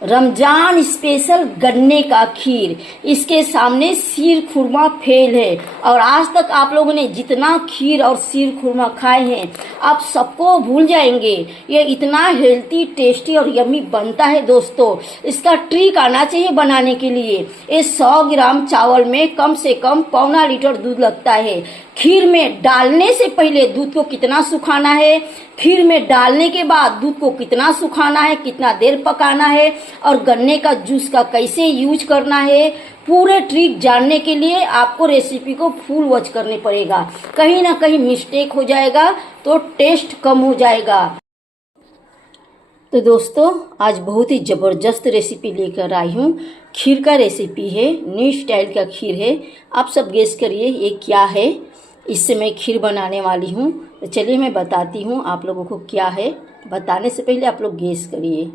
Ramzan special गन्ने का खीर, इसके सामने शीर खुरमा फेल है। और आज तक आप लोगों ने जितना खीर और शीर खुरमा खाए हैं आप सबको भूल जाएंगे। ये इतना हेल्थी, टेस्टी और यम्मी बनता है दोस्तों। इसका ट्रिक आना चाहिए बनाने के लिए। ये 100 ग्राम चावल में कम से कम पौना लीटर दूध लगता है। खीर में डालने से पहले दूध को कितना सुखाना है, खीर में डालने के बाद दूध को कितना सुखाना है, कितना देर पकाना है और गन्ने का जूस का कैसे यूज करना है, पूरे ट्रिक जानने के लिए आपको रेसिपी को फुल वॉच करने पड़ेगा। कहीं ना कहीं मिस्टेक हो जाएगा तो टेस्ट कम हो जाएगा। तो दोस्तों आज बहुत ही जबरदस्त रेसिपी लेकर आई हूँ। खीर का रेसिपी है, न्यू स्टाइल का खीर है। आप सब गेस करिए ये क्या है। इससे मैं खीर बनाने वाली हूँ, तो चलिए मैं बताती हूँ आप लोगों को क्या है। बताने से पहले आप लोग गेस करिए।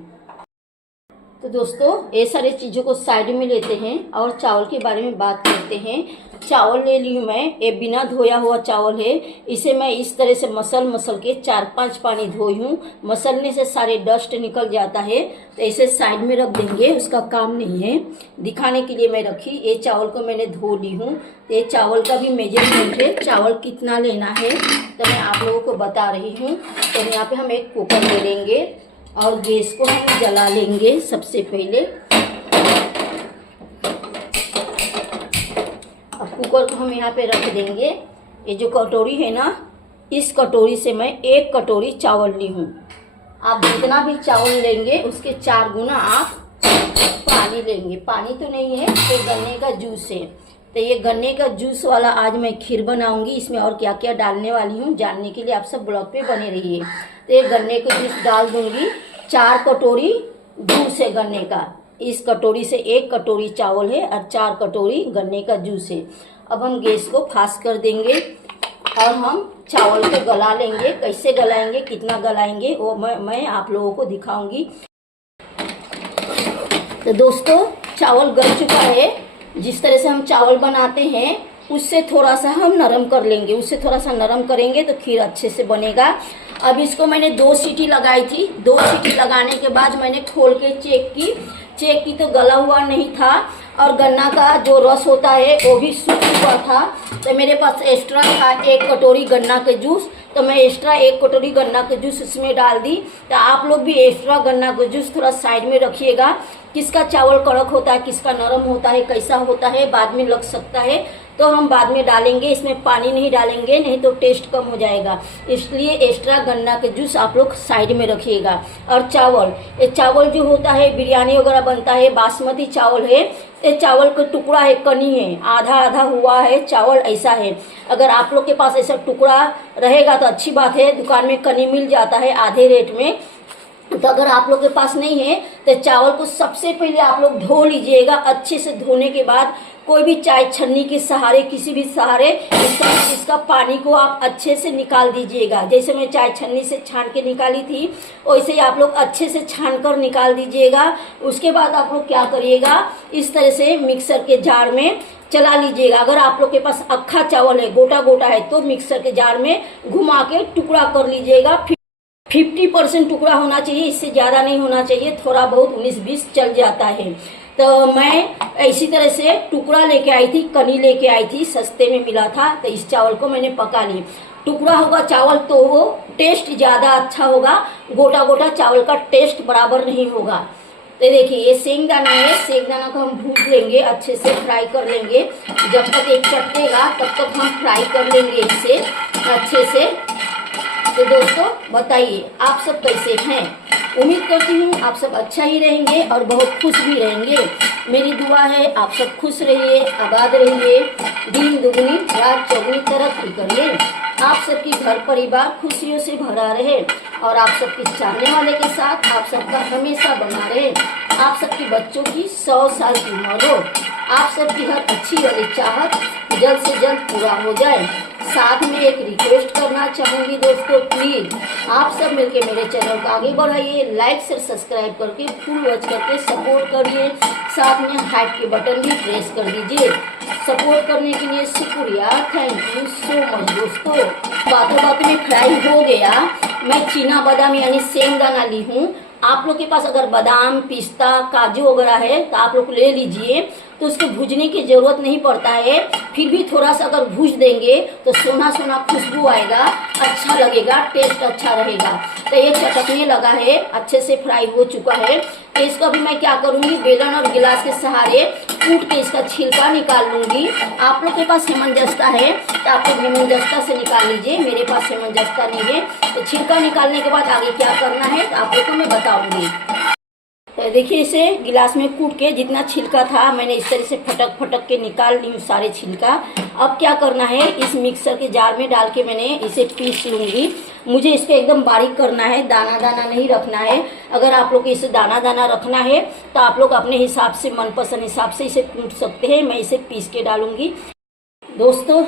तो दोस्तों ये सारे चीज़ों को साइड में लेते हैं और चावल के बारे में बात करते हैं। चावल ले ली हूँ मैं, ये बिना धोया हुआ चावल है। इसे मैं इस तरह से मसल के 4-5 पानी धोई हूँ। मसलने से सारे डस्ट निकल जाता है, तो इसे साइड में रख देंगे, उसका काम नहीं है। दिखाने के लिए मैं रखी। ये चावल को मैंने धो ली हूँ। ये चावल का भी मेजरमेंट है, चावल कितना लेना है तो मैं आप लोगों को बता रही हूँ। तो यहाँ पे हम एक कुकर ले लेंगे और गैस को हम जला लेंगे। सबसे पहले अब कुकर को हम यहाँ पे रख देंगे। ये जो कटोरी है ना, इस कटोरी से मैं 1 कटोरी चावल ली हूँ। आप जितना भी चावल लेंगे उसके 4 गुना आप पानी लेंगे। पानी तो नहीं है, ये गन्ने का जूस है। तो ये गन्ने का जूस वाला आज मैं खीर बनाऊंगी। इसमें और क्या क्या डालने वाली हूँ जानने के लिए आप सब ब्लॉग पे बने रहिए। तो ये गन्ने का जूस डाल दूंगी। 4 कटोरी जूस है गन्ने का। इस कटोरी से 1 कटोरी चावल है और 4 कटोरी गन्ने का जूस है। अब हम गैस को फास्ट कर देंगे और हम चावल को गला लेंगे। कैसे गलाएंगे, कितना गलाएंगे वो मैं आप लोगों को दिखाऊंगी। तो दोस्तों चावल गल चुका है। जिस तरह से हम चावल बनाते हैं उससे थोड़ा सा हम नरम कर लेंगे। उससे थोड़ा सा नरम करेंगे तो खीर अच्छे से बनेगा। अब इसको मैंने 2 सीटी लगाई थी। 2 सीटी लगाने के बाद मैंने खोल के चेक की तो गला हुआ नहीं था और गन्ना का जो रस होता है वो भी सूख चुका था। तो मेरे पास एक्स्ट्रा था 1 कटोरी गन्ना के जूस, तो मैं एक्स्ट्रा 1 कटोरी गन्ना के जूस इसमें डाल दी। तो आप लोग भी एक्स्ट्रा गन्ना का जूस थोड़ा साइड में रखिएगा। किसका चावल कड़क होता है, किसका नरम होता है, कैसा होता है बाद में लग सकता है, तो हम बाद में डालेंगे। इसमें पानी नहीं डालेंगे, नहीं तो टेस्ट कम हो जाएगा। इसलिए एक्स्ट्रा गन्ना के जूस आप लोग साइड में रखिएगा। और चावल, ये चावल जो होता है बिरयानी वगैरह बनता है, बासमती चावल है। ये चावल का टुकड़ा है, कनी है, आधा आधा हुआ है चावल, ऐसा है। अगर आप लोग के पास ऐसा टुकड़ा रहेगा तो अच्छी बात है। दुकान में कनी मिल जाता है आधे रेट में। तो अगर आप लोग के पास नहीं है तो चावल को सबसे पहले आप लोग धो लीजिएगा। अच्छे से धोने के बाद कोई भी चाय छन्नी के सहारे, किसी भी सहारे इसका पानी को आप अच्छे से निकाल दीजिएगा। जैसे मैं चाय छन्नी से छान के निकाली थी वैसे ही आप लोग अच्छे से छान कर निकाल दीजिएगा। उसके बाद आप लोग क्या करिएगा, इस तरह से मिक्सर के जार में चला लीजिएगा। अगर आप लोग के पास अक्खा चावल है, गोटा गोटा है, तो मिक्सर के जार में घुमा के टुकड़ा कर लीजिएगा। 50% टुकड़ा होना चाहिए, इससे ज्यादा नहीं होना चाहिए। थोड़ा बहुत 19-20 चल जाता है। तो मैं इसी तरह से टुकड़ा लेके आई थी, कनी लेके आई थी, सस्ते में मिला था। तो इस चावल को मैंने पका ली। टुकड़ा होगा चावल तो वो टेस्ट ज्यादा अच्छा होगा, गोटा गोटा चावल का टेस्ट बराबर नहीं होगा। तो देखिए ये सेंगदाना है, सेंगदाना को हम भून लेंगे, अच्छे से फ्राई कर लेंगे। जब तक ये चटकेगा तब तक हम फ्राई कर लेंगे इसे अच्छे से। तो दोस्तों बताइए आप सब कैसे हैं। उम्मीद करती हूँ आप सब अच्छा ही रहेंगे और बहुत खुश भी रहेंगे। मेरी दुआ है आप सब खुश रहिए, आबाद रहिए, दिन दुगनी रात चौगुनी तरक्की करिए। आप सबकी घर परिवार खुशियों से भरा रहे और आप सबके चाहने वाले के साथ आप सबका हमेशा बना रहे। आप सबके बच्चों की 100 साल की उम्र हो। आप सबकी हर अच्छी वाली चाहत जल्द से जल्द पूरा हो जाए। साथ में एक रिक्वेस्ट करना चाहूंगी दोस्तों, प्लीज आप सब मिलके मेरे चैनल को आगे बढ़ाइए। लाइक से सब्सक्राइब करके फुल वॉच करके सपोर्ट करिए। साथ में हाइप के बटन भी प्रेस कर दीजिए। सपोर्ट करने के लिए शुक्रिया, थैंक यू सो मच दोस्तों। बातों बातों में फ्राई हो गया। मैं चीना बादाम यानी सेंगदाना ली हूँ आप लोग के पास अगर बादाम, पिस्ता, काजू वगैरह है तो आप लोग ले लीजिए, तो उसको भूजने की जरूरत नहीं पड़ता है। फिर भी थोड़ा सा अगर भूज देंगे तो सोना सोना खुशबू आएगा, अच्छा लगेगा, टेस्ट अच्छा रहेगा। तो ये चटकने लगा है, अच्छे से फ्राई हो चुका है। तो इसको अभी मैं क्या करूंगी, बेलन और गिलास के सहारे कूट के इसका छिलका निकाल लूंगी। आप लोग के पास हेमंजस्ता है तो आप लोग हेमंजस्ता से निकाल लीजिए, मेरे पास हेमंजस्ता नहीं है। तो छिलका निकालने के बाद आगे क्या करना है तो आप लोग को मैं बताऊंगी। तो देखिए इसे गिलास में कूट के जितना छिलका था मैंने इस तरह से फटक फटक के निकाल ली सारे छिलका। अब क्या करना है, इस मिक्सर के जार में डाल के मैंने इसे पीस लूंगी। मुझे इसको एकदम बारीक करना है, दाना दाना नहीं रखना है। अगर आप लोग को इसे दाना दाना रखना है तो आप लोग अपने हिसाब से, मनपसंद हिसाब से इसे कूट सकते हैं। मैं इसे पीस के डालूंगी दोस्तों।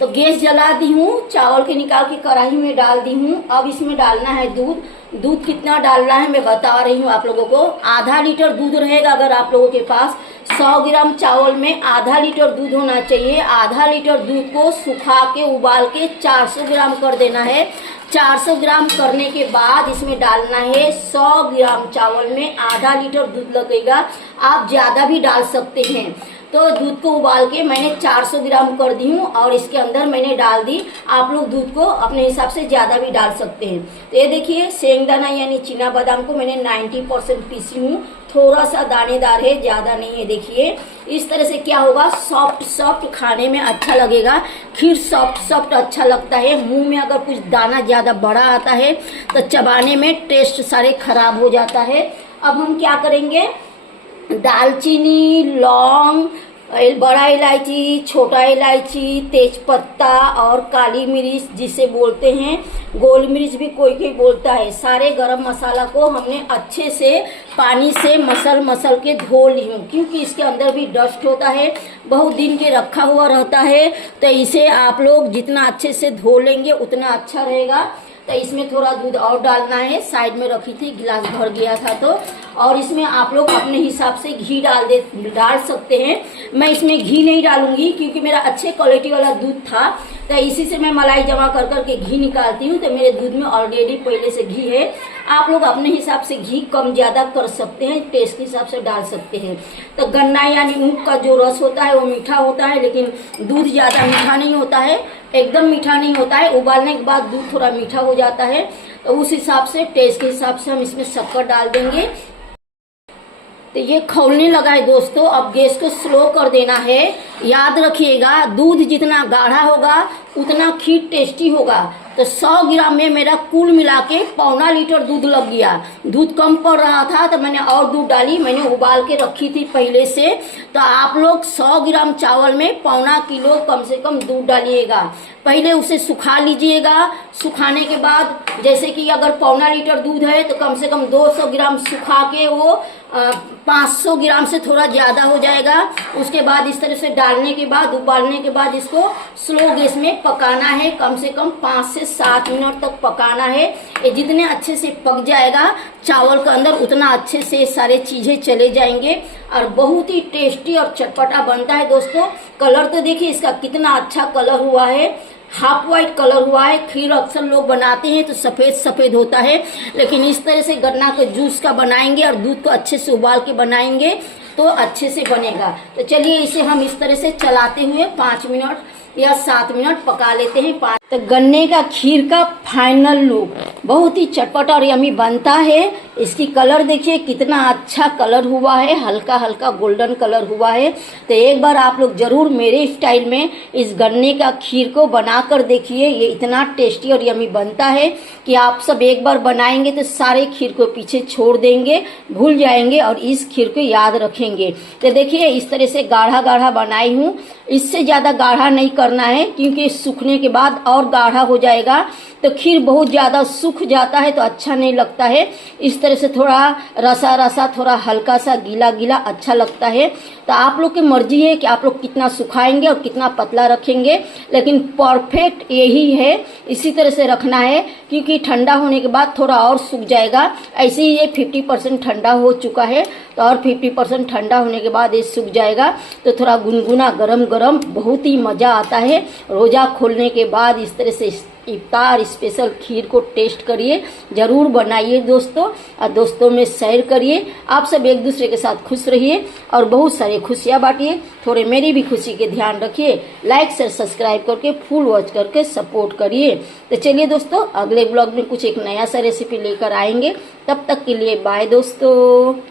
तो गैस जला दी हूँ, चावल के निकाल के कढ़ाई में डाल दी हूँ। अब इसमें डालना है दूध। दूध कितना डालना है मैं बता रही हूँ आप लोगों को। आधा लीटर दूध रहेगा अगर आप लोगों के पास। 100 ग्राम चावल में आधा लीटर दूध होना चाहिए। आधा लीटर दूध को सुखा के उबाल के 400 ग्राम कर देना है। 400 ग्राम करने के बाद इसमें डालना है 100 ग्राम चावल में आधा लीटर दूध लगेगा। आप ज्यादा भी डाल सकते हैं। तो दूध को उबाल के मैंने 400 ग्राम कर दी हूँ और इसके अंदर मैंने डाल दी। आप लोग दूध को अपने हिसाब से ज्यादा भी डाल सकते हैं। तो ये देखिए सेंगदाना यानी चीना बादाम को मैंने 90% पीसी हूँ। थोड़ा सा दानेदार है, ज्यादा नहीं है। देखिए इस तरह से क्या होगा, सॉफ्ट सॉफ्ट, खाने में अच्छा लगेगा। खीर सॉफ्ट सॉफ्ट अच्छा लगता है। मुंह में अगर कुछ दाना ज्यादा बड़ा आता है तो चबाने में टेस्ट सारे खराब हो जाता है। अब हम क्या करेंगे, दालचीनी, लौंग, बड़ा इलायची, छोटा इलायची, तेजपत्ता और काली मिर्च जिसे बोलते हैं, गोल मिर्च भी कोई कोई बोलता है, सारे गरम मसाला को हमने अच्छे से पानी से मसल के धो ली हूँ। क्योंकि इसके अंदर भी डस्ट होता है, बहुत दिन के रखा हुआ रहता है। तो इसे आप लोग जितना अच्छे से धो लेंगे उतना अच्छा रहेगा। तो इसमें थोड़ा दूध और डालना है, साइड में रखी थी, गिलास भर गया था तो। और इसमें आप लोग अपने हिसाब से घी डाल सकते हैं। मैं इसमें घी नहीं डालूंगी क्योंकि मेरा अच्छे क्वालिटी वाला दूध था। तो इसी से मैं मलाई जमा कर करके घी निकालती हूँ। तो मेरे दूध में ऑलरेडी पहले से घी है। आप लोग अपने हिसाब से घी कम ज्यादा कर सकते हैं, टेस्ट के हिसाब से डाल सकते हैं। तो गन्ना यानी ऊख का जो रस होता है वो मीठा होता है, लेकिन दूध ज्यादा मीठा नहीं होता है, एकदम मीठा नहीं होता है। उबालने के बाद दूध थोड़ा मीठा हो जाता है। तो उस हिसाब से, टेस्ट के हिसाब से हम इसमें शक्कर डाल देंगे। तो ये खौलने लगा है दोस्तों। अब गैस को स्लो कर देना है। याद रखिएगा दूध जितना गाढ़ा होगा उतना खीर टेस्टी होगा। तो 100 ग्राम में मेरा कुल मिला के 1.25 लीटर दूध लग गया। दूध कम पड़ रहा था तो मैंने और दूध डाली, मैंने उबाल के रखी थी पहले से। तो आप लोग 100 ग्राम चावल में 1.25 किलो कम से कम दूध डालिएगा। पहले उसे सुखा लीजिएगा। सुखाने के बाद जैसे कि अगर 1.25 लीटर दूध है तो कम से कम 200 ग्राम सुखा के वो 500 ग्राम से थोड़ा ज्यादा हो जाएगा। उसके बाद इस तरह से डालने के बाद, उबालने के बाद इसको स्लो गैस में पकाना है। कम से कम 5 से 7 मिनट तक पकाना है। ये जितने अच्छे से पक जाएगा चावल के अंदर उतना अच्छे से सारे चीजें चले जाएंगे और बहुत ही टेस्टी और चटपटा बनता है दोस्तों। कलर तो देखिए इसका कितना अच्छा कलर हुआ है, हाफ व्हाइट कलर हुआ है। खीर अक्सर लोग बनाते हैं तो सफेद सफेद होता है, लेकिन इस तरह से गन्ना के जूस का बनाएंगे और दूध को अच्छे से उबाल के बनाएंगे तो अच्छे से बनेगा। तो चलिए इसे हम इस तरह से चलाते हुए 5 मिनट या 7 मिनट पका लेते हैं। तो गन्ने का खीर का फाइनल लुक बहुत ही चटपटा और यमी बनता है। इसकी कलर देखिए कितना अच्छा कलर हुआ है, हल्का हल्का गोल्डन कलर हुआ है। तो एक बार आप लोग जरूर मेरे स्टाइल में इस गन्ने का खीर को बनाकर देखिए। ये इतना टेस्टी और यमी बनता है कि आप सब एक बार बनाएंगे तो सारे खीर को पीछे छोड़ देंगे, भूल जाएंगे और इस खीर को याद रखेंगे। तो देखिए इस तरह से गाढ़ा गाढ़ा बनाई हूँ। इससे ज्यादा गाढ़ा नहीं करना है क्योंकि सूखने के बाद और गाढ़ा हो जाएगा तो खीर बहुत ज्यादा सूख जाता है तो अच्छा नहीं लगता है। इस तरह से थोड़ा रसा रसा, थोड़ा हल्का सा गीला गीला अच्छा लगता है। तो आप लोग की मर्जी है कि आप लोग कितना सुखाएंगे और कितना पतला रखेंगे, लेकिन परफेक्ट यही है, इसी तरह से रखना है क्योंकि ठंडा होने के बाद थोड़ा और सूख जाएगा। ऐसे ही ये 50% ठंडा हो चुका है तो और 50% ठंडा होने के बाद ये सूख जाएगा। तो थोड़ा गुनगुना गरम गरम बहुत ही मजा आता है। रोजा खोलने के बाद इस तरह से इफ्तार स्पेशल खीर को टेस्ट करिए, जरूर बनाइए दोस्तों, और दोस्तों में शेयर करिए। आप सब एक दूसरे के साथ खुश रहिए और बहुत सारी खुशियां बांटिए। थोड़े मेरी भी खुशी के ध्यान रखिए, लाइक शेयर सब्सक्राइब करके फुल वॉच करके सपोर्ट करिए। तो चलिए दोस्तों, अगले ब्लॉग में कुछ एक नया सा रेसिपी लेकर आएंगे। तब तक के लिए बाय दोस्तों।